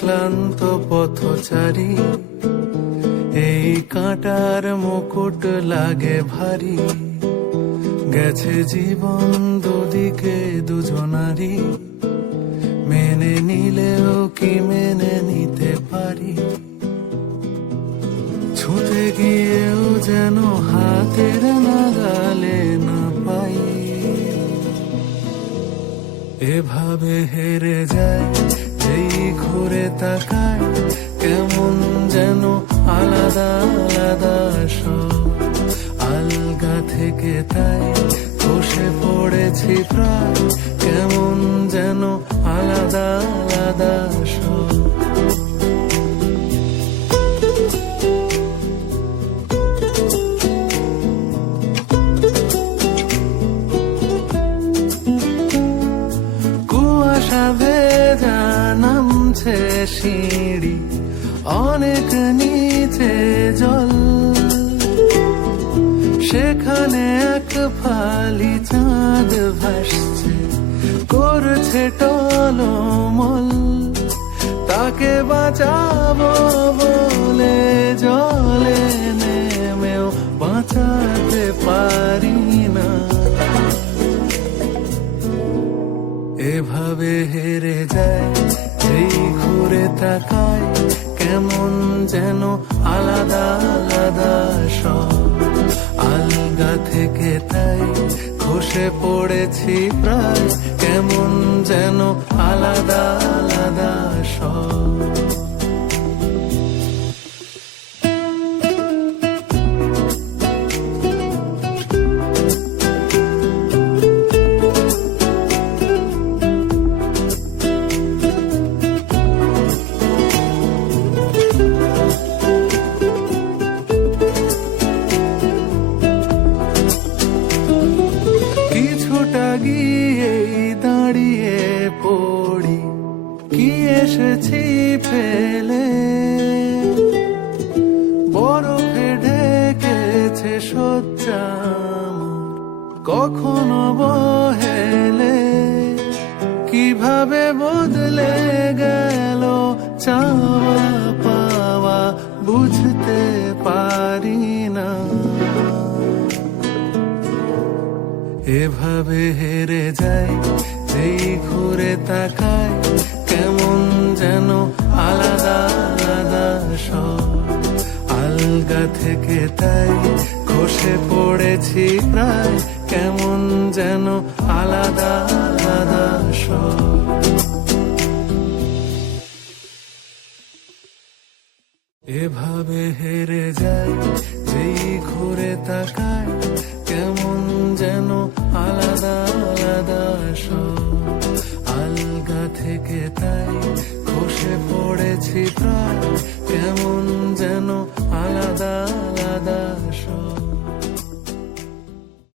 ক্লান্ত পথচারী, এই কাঁটার মুকুট লাগে ভারী। গেছে জীবন দুদিকে দুজনারই, মেনে নিলেও কি মেনে নিতে পারি? ছুঁতে গিয়েও যেন হাতের নাগালে না পাই। এভাবে হেরে যায় যেই ঘুরে তাকায়, কেমন যেন আলাদা আলাদা সব। আলগা থেকে তাই বসে পড়েছি প্রায়, কেমন যেন আলাদা আলাদা সব। কুয়াশা ভেজা নামছে সিঁড়ি, অনেক নিচে জল। সেখানে এক ফালি চাঁদ ভাসছে, করছে টলমল। তাকে বাঁচাবো বলে জলে নেমেও বাঁচাতে পারি না। এভাবে হেরে যায় যেই ঘুরে তাকায়, কেমন যেন আলাদা আলাদা সব। আলগা থেকে তাই খসে পড়েছি প্রায়, কেমন যেন আলাদা আলাদা সব। গিয়েই দাঁড়িয়ে পড়ি, কি এসেছি ফেলে। বরফে ঢেকেছে শয্যা আমার, কখনো বহেলে। কিভাবে বদলে গেল চাওয়া পাওয়া, বুঝতে পারি না। এভাবে হেরে যায় যেই ঘুরে তাকায়, কেমন যেন আলাদা আলাদা সব। আলগা থেকে তাই খসে পড়েছি প্রায়, কেমন যেন আলাদা আলাদা সব। এভাবে হেরে যায় যেই ঘুরে তাকায়, কেমন যেন আলাদা আলাদা সব। আলগা থেকে তাই খসে পড়েছি প্রায়।